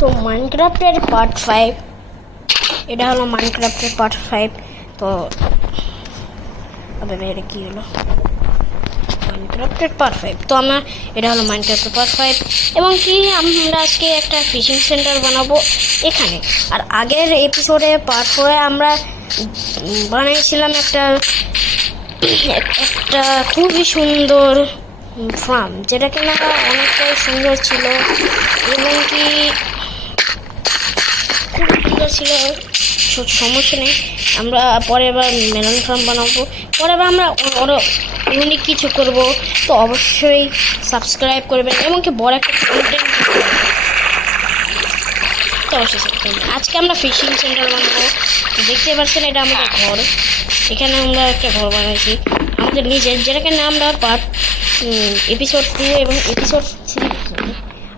তো মাইনক্রাফটের পার্ট 5, এটা হলো মাইনক্রাফটের পার্ট 5। তো এটা কি হলো মাইনক্রাফটের পার্ট 5। তো আমরা এটা হলো মাইনক্রাফটের পার্ট 5 এবং কি আমরা আজকে একটা ফিশিং সেন্টার বানাবো এখানে। আর আগের এপিসোডে পার্ট 4-এ আমরা বানিয়েছিলাম একটা খুবই সুন্দর ফার্ম, যেটা কিনা অনেকটাই সুন্দর ছিল এবং কি খুব সুন্দর ছিল। সমস্যা নেই, আমরা পরের বার মেলন ফার্ম বানাবো, পরের বার আমরা অনেক কিছু করব। তো অবশ্যই সাবস্ক্রাইব করবেন এবং কি বড় একটা কন্টেন্ট তো অবশ্যই সাবস্ক্রাইব। আজকে আমরা ফিশিং সেন্টার বানাবো। দেখতে পাচ্ছেন এটা আমাদের ঘর, এখানে আমরা একটা ঘর বানাইছি আমাদের নিজের, যেটাকে নাম আমরা পার্ট এপিসোড 2 এবং এপিসোড 3।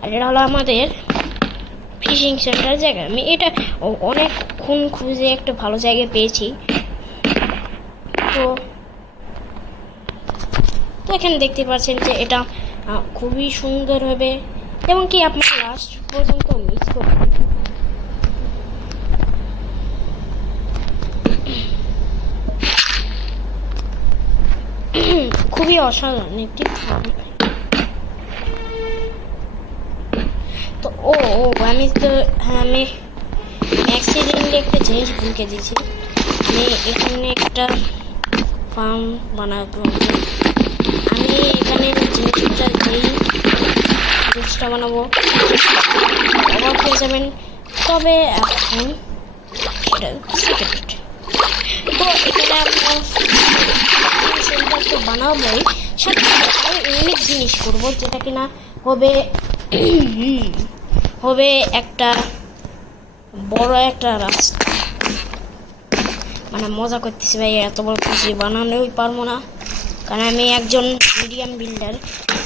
আর এটা হলো আমাদের ফিশিং সেন্টার জায়গা। আমি এটা অনেকক্ষণ খুঁজে একটা ভালো জায়গায় পেয়েছি। তো এখানে দেখতে পাচ্ছেন যে এটা খুবই সুন্দর হবে এবং কি আপনারা লাস্ট পর্যন্ত মিস করবেন। খুবই অসাধারণ একটি। তো আমি অ্যাক্সিডেন্টলি একটা জিনিস ভুলকে দিয়েছি। আমি এখানে একটা ফার্ম বানাবো। আমি এখানে জিনিসটা বানাবো অবাক হয়ে যাবেন, তবে এখন এটা সিক্রেট। তো এখানে আমরা সেন্টার তো বানাবোই, সাথে অনেক জিনিস করবো, যেটা কিনা হবে একটা বড় একটা রাস্তা। মানে মজা করতেছি ভাই, এত বড় কিছু বানানোই পারবো না, কারণ আমি একজন মিডিয়াম বিল্ডার,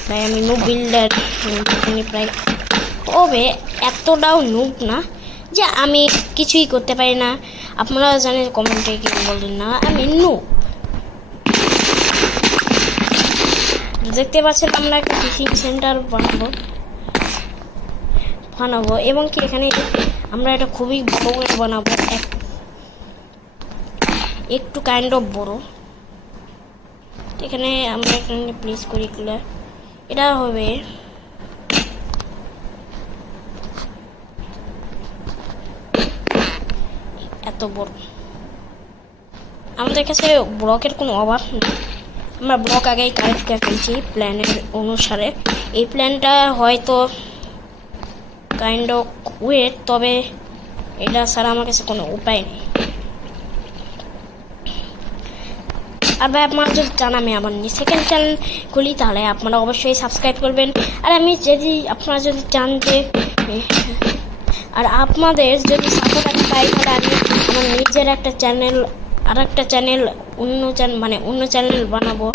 তাই আমি নুব বিল্ডার প্রায়। তবে এতটাও নুব না যে আমি কিছুই করতে পারি না। আপনারা জানেন, কমেন্টে কেউ বলেন না আমি নুব। দেখতে পাচ্ছেন আমরা একটা ফিশিং সেন্টার বানাবো এবং কি এখানে আমরা এটা খুবই বড় করে বানাবো, একটু কাইন্ড অফ বড়। এখানে আমরা এখানে প্লেস করি, এটা হবে এত বড়। আমাদের কাছে ব্লকের কোনো অভাব নেই, আমরা ব্লক আগেই কালেক্ট করে ফেলছি প্ল্যানের অনুসারে। এই প্ল্যানটা হয়তো কাইন্ড অফ ওয়েট, তবে এটা ছাড়া আমার কাছে কোনো উপায় নেই। আর ভাই আপনারা যদি চান আমি আমার সেকেন্ড চ্যানেল খুলি, তাহলে আপনারা অবশ্যই সাবস্ক্রাইব করবেন। আর আপনারা যদি চান যে আর আপনাদের যদি সাপোর্ট আমি পাই, তাহলে আমি আমার নিজের একটা চ্যানেল অন্য চ্যানেল বানাবো।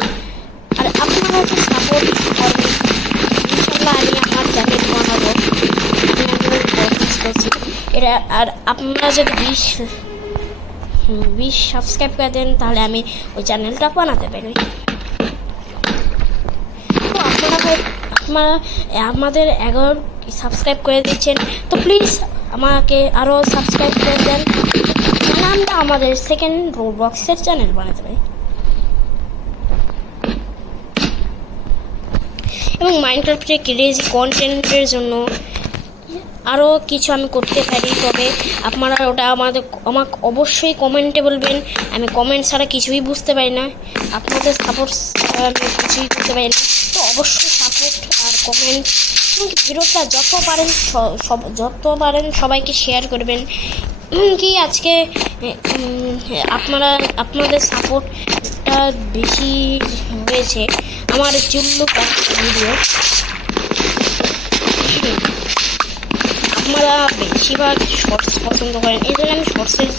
আর আপনারা যদি সাপোর্ট করবেন, ইনশাল্লাহ আমি আমার চ্যানেল বানাবো। এটা আর আপনারা যদি 20 সাবস্ক্রাইব করে দেন, তাহলে আমি ওই চ্যানেলটা বানাতে পারি। তো আপনারা আমাদের 11 সাবস্ক্রাইব করে দিচ্ছেন, তো প্লিজ আমাকে আরও সাবস্ক্রাইব করে দেন, আমরা আমাদের সেকেন্ড রোবক্সের চ্যানেল বানাতে পারি। এবং মাইনক্রাফটের ক্রেজি কন্টেন্টের জন্য আরও কিছু আমি করতে পারি, তবে আপনারা ওটা আমাকে অবশ্যই কমেন্টে বলবেন। আমি কমেন্ট ছাড়া কিছুই বুঝতে পারি না, আপনাদের সাপোর্ট ছাড়া আমি কিছুই করতে পারি না। তো অবশ্যই সাপোর্ট আর কমেন্ট, ভিডিওটা যত পারেন সবাইকে শেয়ার করবেন। কি আজকে আপনাদের সাপোর্টটা বেশি হয়েছে আমার চুল্লু ভিডিও। আপনারা বেশিরভাগ শর্টস পছন্দ করেন, এই জন্য আমি শর্টসের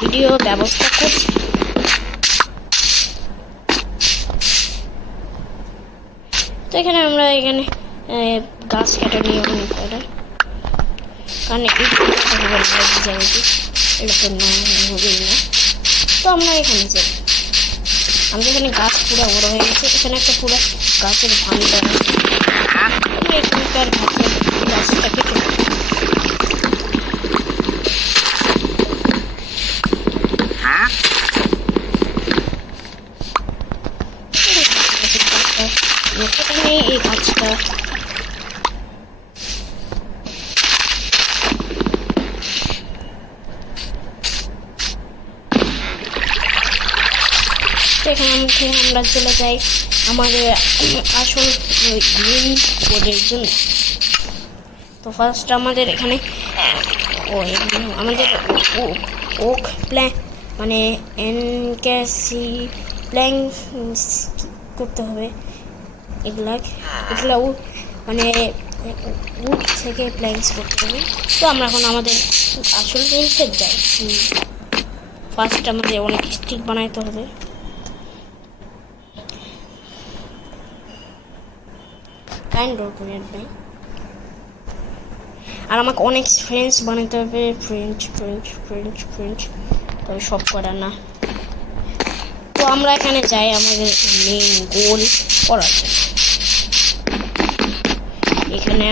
ভিডিও ব্যবস্থা করছি। তো এখানে আমরা গাছ কেটে নিয়ে অনেক করে, কারণ এই জায়গাটি এটা তো হবেই না। তো আমরা এখানে যাই, আমাদের এখানে গাছ পুরো বড় হয়ে গেছে। এখানে একটা পুরো গাছের ভান্ডার আছে, আমরা এখানকার গাছটাকে এখানে আমরা চলে যাই আমাদের আসল মেন কোডের জন্য। তো ফার্স্ট আমাদের এখানে আমাদের ওক প্ল্যান মানে এনকেসি প্ল্যান করতে হবে। এগুলা মানে উড থেকে প্ল্যাঙ্কস করতে হবে। তো আমরা এখন আমাদের আসল জিনিসের যাই। ফার্স্ট আমাদের অনেক স্টিক বানাইতে হবে। কাইন্ড অফ নেট ভাই। আর আমাকে অনেক ফ্রেন্ডস বানাইতে হবে। ফ্রেঞ্চ তবে সব করা না। তো আমরা এখানে যাই আমাদের মেইন গোল করার জন্য। এখানে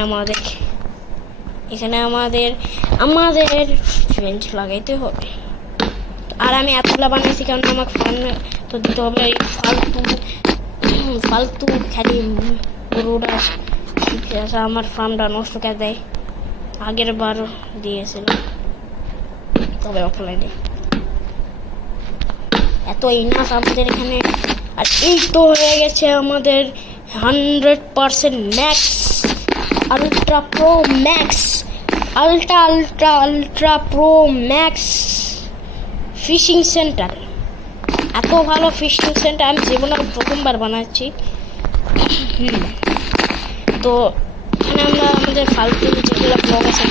আমাদের ফ্রেঞ্চ লাগাইতে হবে। আর আমি এতগুলা বানাইছি কারণ আমাকে ফার্ম তো দিতে হবে। এই ফালতু খালি গরুরা আমার ফার্মটা নষ্ট করে দেয়। আগের বার দিয়েছিল তবে অফলাইনে এত ইনাফ আমাদের এখানে। আর এই তো হয়ে গেছে আমাদের 100% max ultra pro max ultra pro max fishing centre. এত ভালো ফিশিং সেন্টার আমি জীবনে প্রথমবার বানাচ্ছি। তো এখানে আমরা আমাদের ফালতু যেগুলো ব্লগ আছে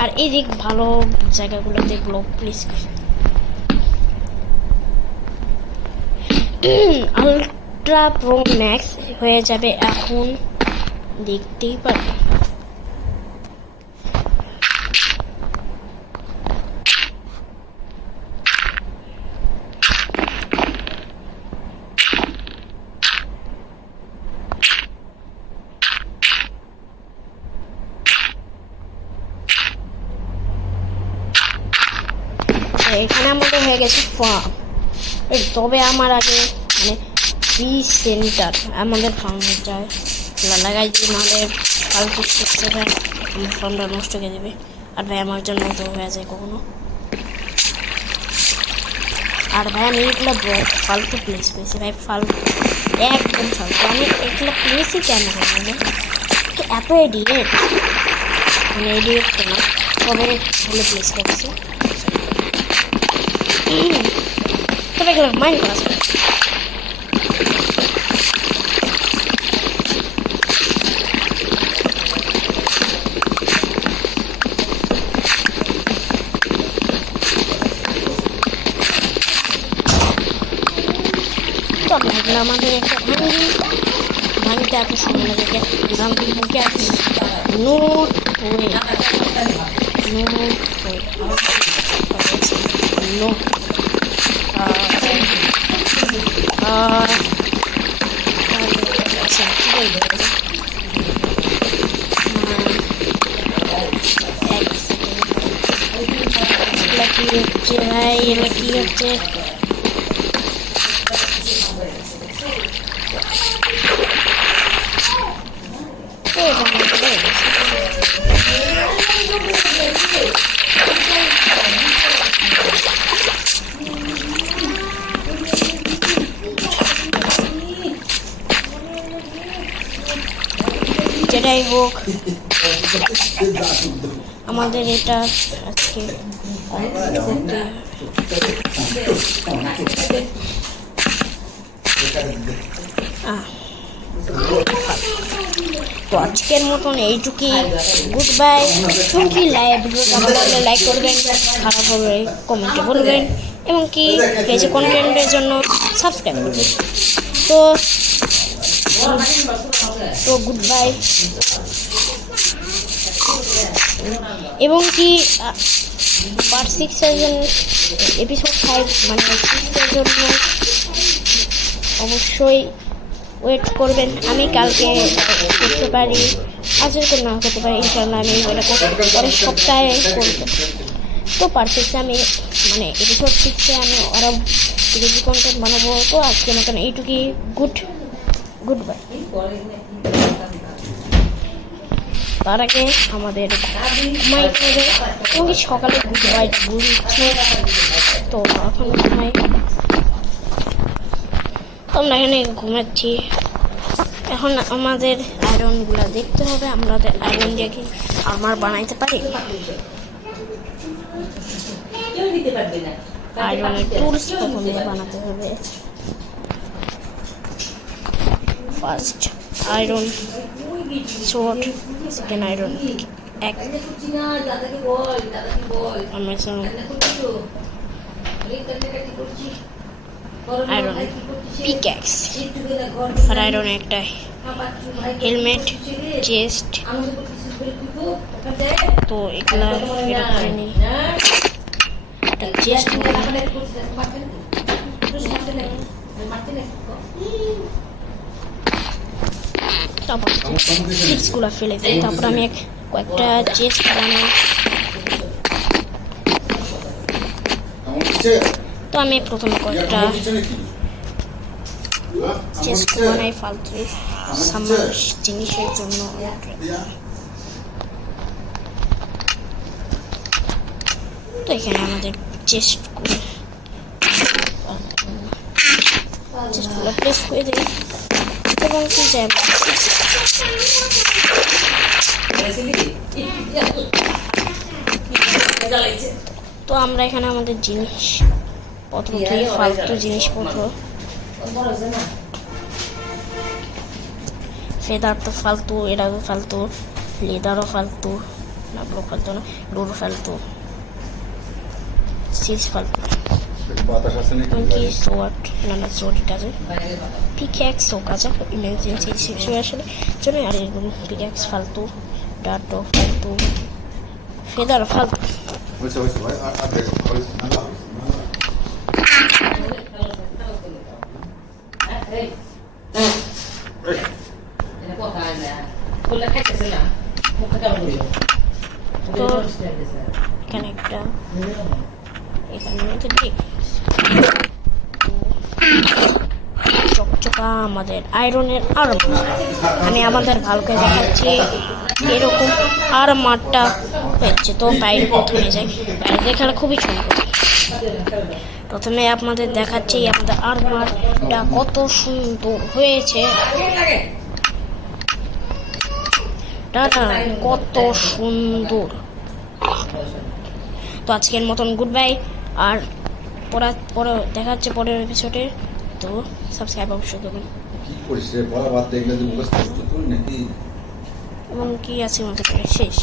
আর এই দিক ভালো জায়গাগুলোতে blog please. Ultra pro max হয়ে যাবে এখন, দেখতেই পারবে। এখানে আমাদের হয়ে গেছে ফার্ম। তবে আমার আগে মানে ফিশ সেন্টার আমাদের ফার্মে যায় লাগাই যে নাহলে ফালতু করতে যায় আমার ফার্মটা নষ্ট করে দেবে। আর ভাই আমার জন্য তো হয়ে যায় কখনো। আর ভাই আমি এগুলো ফালতু প্লেস পেয়েছি ভাই, ফালতু একদম ফালতু। আমি এগুলো প্লেসই কেন হবে তো এত এডিট মানে এডিট তো না, তবে ভালো প্লেস করছে। তবে এগুলো মাইন্ড করা যাবে। আমাদের একটা ভাঙিতে এত সময় লাগে ভাঙতে আছে নোট হয়ে কি হচ্ছে ভাই, এগুলো কি হচ্ছে? যেটাই হোক আমাদের এটা আজকে করতে তো আজকের মতন এইটুকুই, গুড বাই। কি ভিডিওটা ভালো লাগলে লাইক করবেন, খারাপ হলে কমেন্টে বলবেন এবং কি পেজে কন্টেন্টের জন্য সাবস্ক্রাইব করবেন। তো গুড বাই। এবং কি পার্ট 6 এপিসোড 5 মানে 6 জন্য অবশ্যই ওয়েট করবেন। আমি কালকে করতে পারি, আজকে না করতে পারি, ইনশাল্লাহ আমি পরের সপ্তাহে করবো। তো পার্ট 6 আমি মানে এপিসোড 6 আমি আরও বেশি কন্টেন্ট বানাবো। তো আজকে মতন এইটুকুই, গুড গুড বাই। তার আগে আমাদের ঘুমাইতে হবে, আমি সকালে গুড বাইটা বলছি, তো এখন ঘুমাই। তো আমরা এখানে ঘুমাচ্ছি। এখন আমাদের আয়রনগুলো দেখতে হবে, আমাদের আয়রন দিয়ে কি আমার বানাইতে পারি। আয়রনের টুলস প্রথমে বানাতে হবে। First iron sword, second iron এক, আয়রন পিক্যাক্স, আর আয়রন একটা হেলমেট, চেস্ট। তো এগুলা এটা করে নিই, চেস্ট তারপর চিপসগুলো ফেলে দিই। তারপর আমি কয়েকটা চেস্ট বানাই। তো আমি প্রথমে কয়েকটা চেস্ট বানাই ফালতু সামান্য জিনিসের জন্য। তো এখানে আমাদের চেস্টগুলো প্লেস করে দিই এবং কি যায়। তো আমরা এখানে আমাদের জিনিসপত্র থেকে ফালতু জিনিসপত্র, ফেদার তো ফালতু, এটাও ফালতু, লেদারও ফালতু, নাপড়ো ফালতু না, ডোরও ফালতু, সিজ ফালতু, এমনকি সোয়াট নানা সোয়াটের কাজে, পিক্যাক্সও কাজে ইমার্জেন্সি সিচুয়েশনের জন্য। আর এরকম পিক্যাক্স ফালতু, ডার্টও ফালতু, ফেদারও ফালতু। তো এখানে একটা, এখানে ঠিক চকচকা আমাদের আয়রনের আর্মার। আমি আমাদের ভালো করে দেখাচ্ছি এরকম আর্মারটা হচ্ছে। তো বাইরে প্রথমে যাই, বাইরে দেখালে খুবই সুন্দর। প্রথমে আপনাদের দেখাচ্ছি আমাদের আর্মারটা কত সুন্দর হয়েছে, কত সুন্দর। তো আজকের মতন গুড বাই, আর পরে দেখা হচ্ছে পরের এপিসোডে। তো সাবস্ক্রাইব অবশ্যই করবেন। এবং কি আছে আমাদের শেষ।